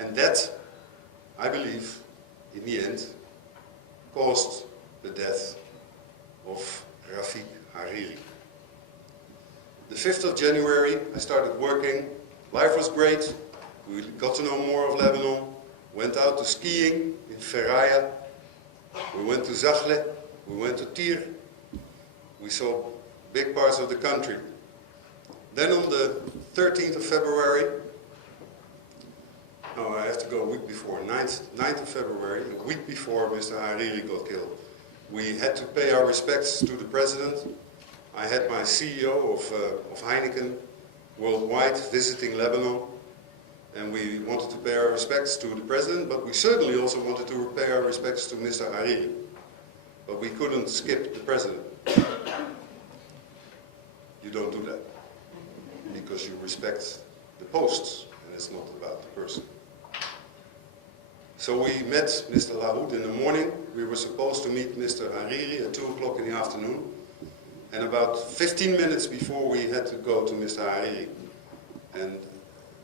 And that, I believe, in the end, caused the death of Rafik Hariri. The 5th of January, I started working. Life was great. We got to know more of Lebanon. Went out to skiing in Ferraya. We went to Zahle. We went to Tir. We saw big parts of the country. Then on the 13th of February, no, I have to go a week before, 9th of February, a week before Mr. Hariri got killed. We had to pay our respects to the president. I had my CEO of Heineken worldwide visiting Lebanon, and we wanted to pay our respects to the president, but we certainly also wanted to pay our respects to Mr. Hariri. But we couldn't skip the president. You don't do that, because you respect the posts, and it's not about the person. So we met Mr. Lahoud in the morning. We were supposed to meet Mr. Hariri at 2 o'clock in the afternoon. And about 15 minutes before we had to go to Mr. Hariri, and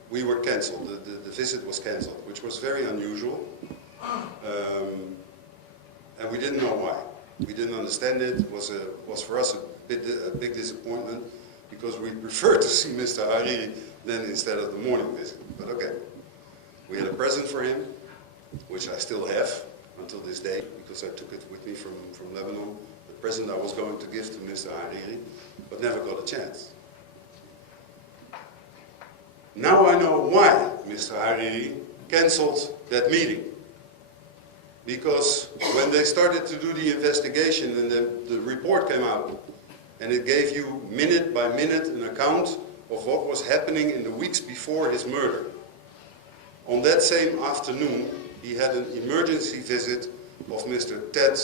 we were cancelled. The visit was cancelled, which was very unusual. And we didn't know why. We didn't understand it. It was for us a big disappointment, because we preferred to see Mr. Hariri then instead of the morning visit. But okay, we had a present for him, which I still have until this day, because I took it with me from Lebanon. The present I was going to give to Mr. Hariri, but never got a chance. Now I know why Mr. Hariri cancelled that meeting. Because when they started to do the investigation and the report came out, and it gave you minute by minute an account of what was happening in the weeks before his murder. On that same afternoon, he had an emergency visit of Mr. Ted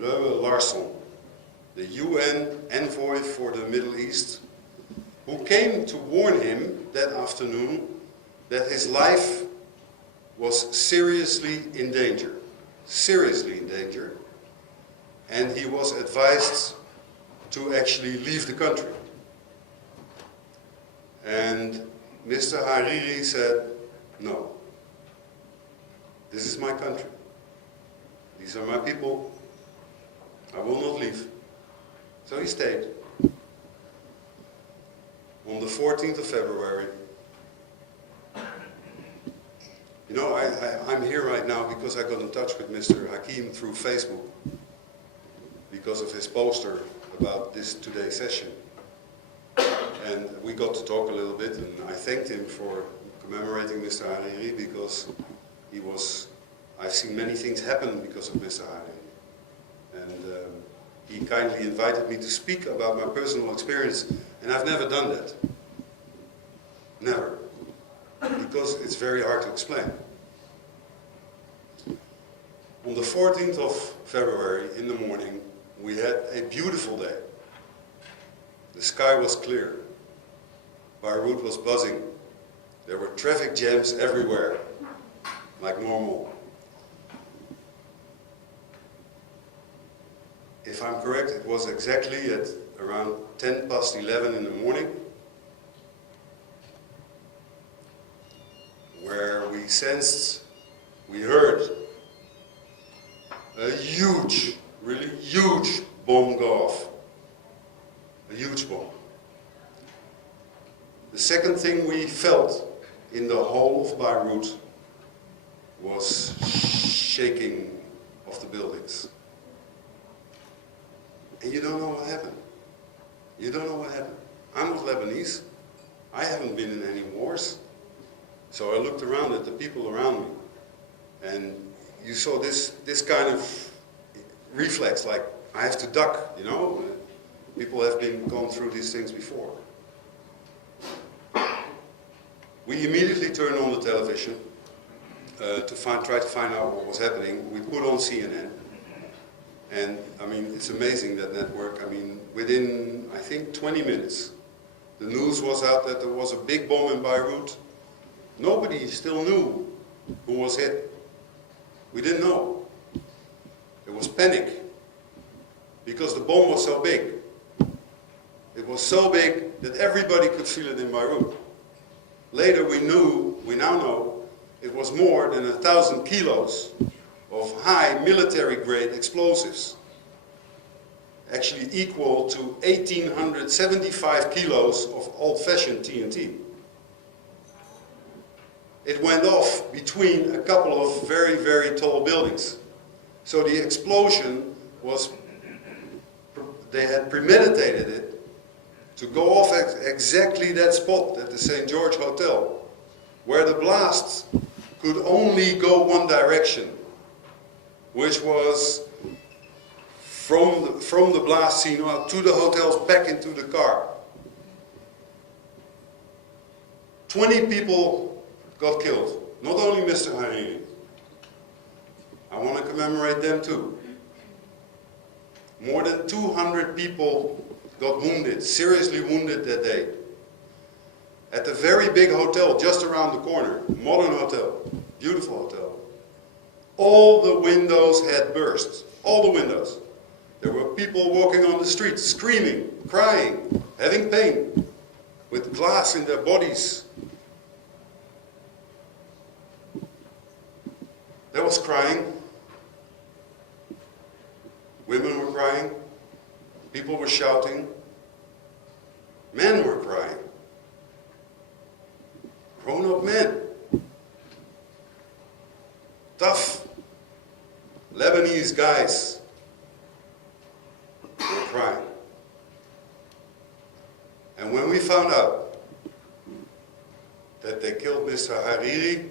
Reuwe Larsson, the UN envoy for the Middle East, who came to warn him that afternoon that his life was seriously in danger, and he was advised to actually leave the country. And Mr. Hariri said, no, this is my country, these are my people, I will not leave. So he stayed. On the 14th of February, you know, I'm here right now because I got in touch with Mr. Hakim through Facebook because of his poster about today's session. And we got to talk a little bit, and I thanked him for commemorating Mr. Hariri, because I've seen many things happen because of Mr. Hariri. And he kindly invited me to speak about my personal experience, and I've never done that. Never. Because it's very hard to explain. On the 14th of February, in the morning, we had a beautiful day. The sky was clear. Beirut was buzzing. There were traffic jams everywhere, like normal. If I'm correct, it was exactly at around 10 past 11 in the morning, where we heard a huge, really huge bomb go off. A huge bomb. The second thing we felt in the whole of Beirut was shaking of the buildings. And you don't know what happened. You don't know what happened. I'm not Lebanese. I haven't been in any wars. So I looked around at the people around me, and you saw this kind of reflex, like I have to duck, you know? People have gone through these things before. We immediately turned on the television to try to find out what was happening. We put on CNN, and I mean, it's amazing, that network. I mean, within, I think, 20 minutes, the news was out that there was a big bomb in Beirut. Nobody still knew who was hit. We didn't know. It was panic, because the bomb was so big. It was so big that everybody could feel it in Beirut. Later we now know, it was more than 1,000 kilos of high military-grade explosives, actually equal to 1,875 kilos of old-fashioned TNT. It went off between a couple of very, very tall buildings. So the explosion was, they had premeditated it to go off at exactly that spot at the St. George Hotel, where the blasts could only go one direction, which was from the blast scene out to the hotels back into the car. 20 people got killed, not only Mr. Hariri. I want to commemorate them too. More than 200 people got wounded, seriously wounded that day. At the very big hotel just around the corner, modern hotel, beautiful hotel. All the windows had burst, all the windows. There were people walking on the streets, screaming, crying, having pain, with glass in their bodies. There was crying. Women were crying. People were shouting. Men were crying. Grown-up men. Tough Lebanese guys were crying. And when we found out that they killed Mr. Hariri,